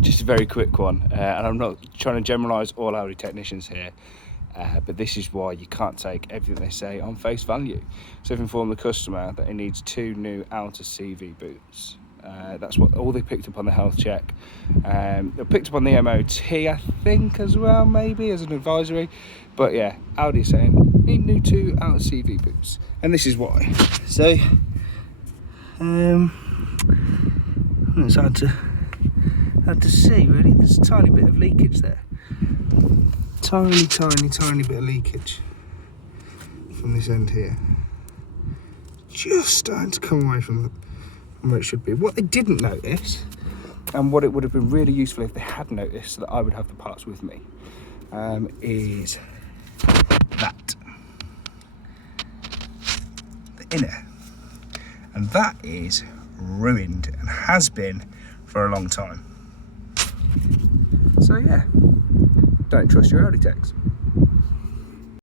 just a very quick one, and I'm not trying to generalise all Audi technicians here, but this is why you can't take everything they say on face value. So I've informed the customer that he needs 2 new outer CV boots. That's what all they picked up on the health check. They picked up on the MOT, I think, as well, maybe as an advisory. But yeah, Audi saying need new 2 outer CV boots, and this is why. So it's hard to see really. There's a tiny bit of leakage there. Tiny bit of leakage from this end here. Just starting to come away from where it should be. What they didn't notice, and what it would have been really useful if they had noticed, so that I would have the parts with me, is that. The inner. And that is ruined and has been for a long time. So yeah, don't trust your Audi techs.